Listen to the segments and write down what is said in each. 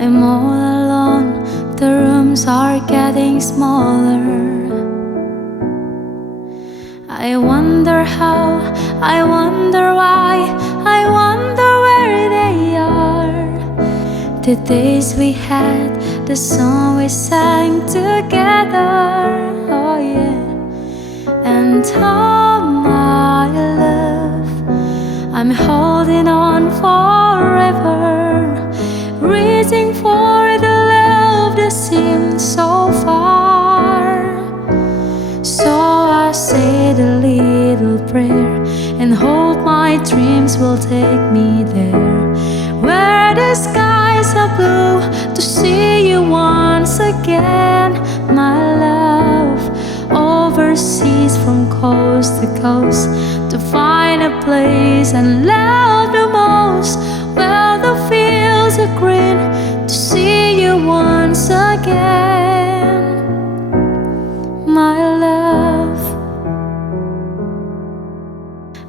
I'm all alone, the rooms are getting smaller. I wonder how, I wonder why, I wonder where they are. The days we had, the song we sang together, oh yeah. And oh my love, I'm holding on forever, reaching for the love that seems so far. So I say the little prayer and hope my dreams will take me there, where the skies are blue, to see you once again, my love. Overseas from coast to coast, to find a place and love the most, where the fields are green, to see you once again, my love.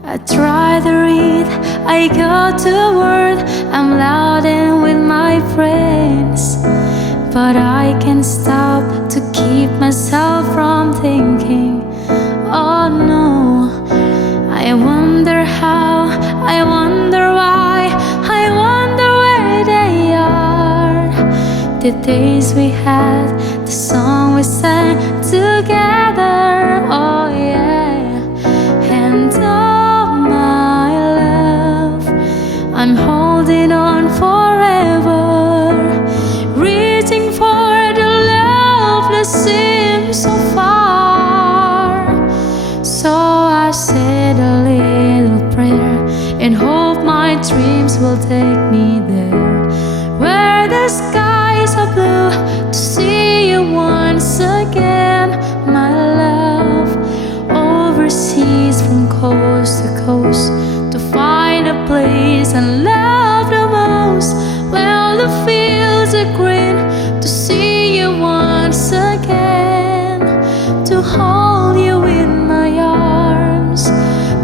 I try to read, I go to work, I'm laden with my friends, but I can't stop to keep myself from thinking, oh no. I wonder how, I wonder why, I wonder where they are. The days we had, the song we sang together, oh yeah. And oh my love, I'm holding on forever, reaching for the love that seems so far. So I said a little prayer and hope my dreams will take me there, where the skies are blue, to see you once again, my love. Overseas from coast to coast, to find a place and love the most, where the fields are green, to see you once again, to hold you in my arms,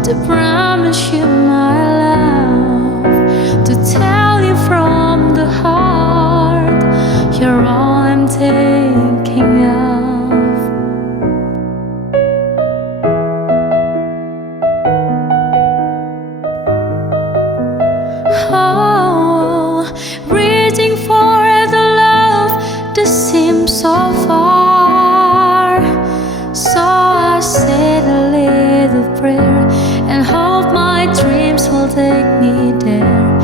to promise you my love, to tell you from the heart, you're all I'm thinking of. Oh, reaching for the love that seems so far. So I said a little prayer and hope my dreams will take me there,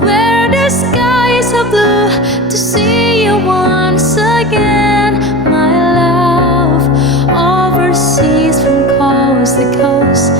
where the skies are blue, to see you once again, my love. Overseas from coast to coast,